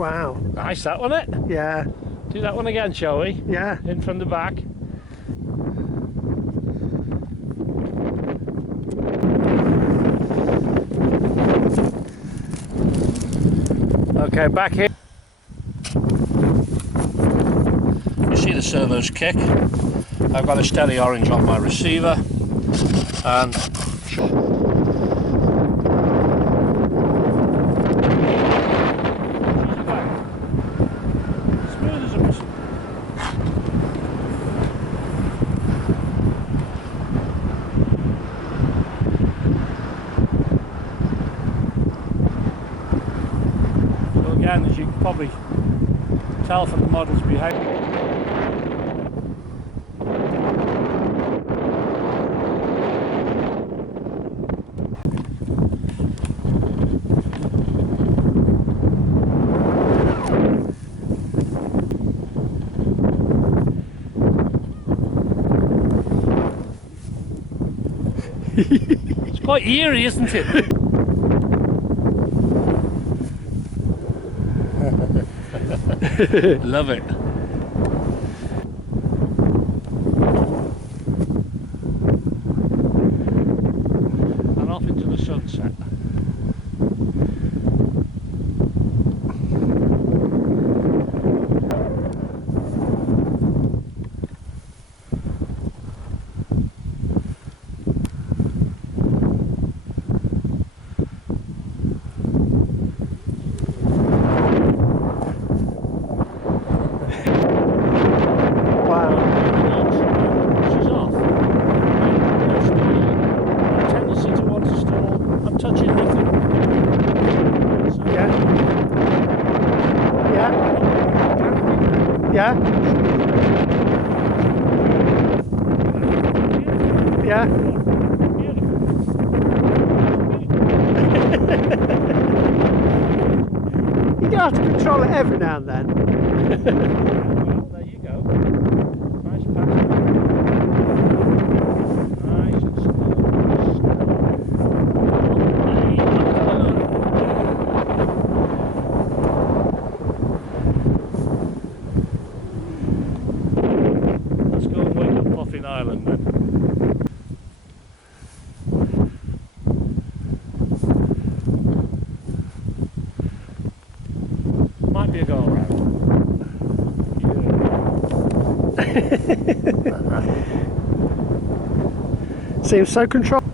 Wow. Nice, that one, it? Yeah. Do that one again, shall we? Yeah. In from the back. Okay, back here. You see the servos kick. I've got a steady orange on my receiver, and smooth as a whistle. So again, as you can probably tell from the model's behaviour, it's quite eerie, isn't it? Love it. And off into the sunset. Touching nothing. So Yeah. Yeah. Yeah. You don't have to control it every now and then. Well, there you go. Nice pattern. Nice and slow. Let's go and wake up Puffin Island then. Might be a go around. Seems so controlled.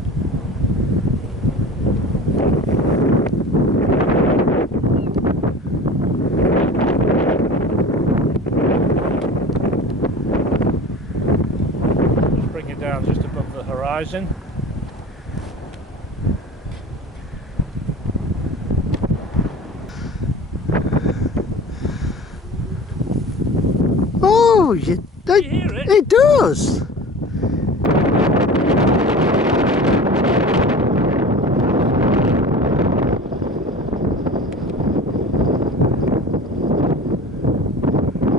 Just bring it down just above the horizon. Oh, You hear it? it does.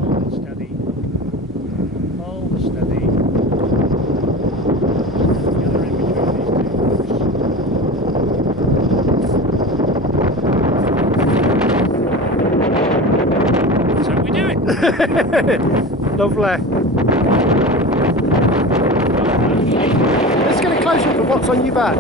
Hold steady. Hold steady. Together in between these two rocks. That's how we do it. Lovely. Let's get a close up of what's on your back.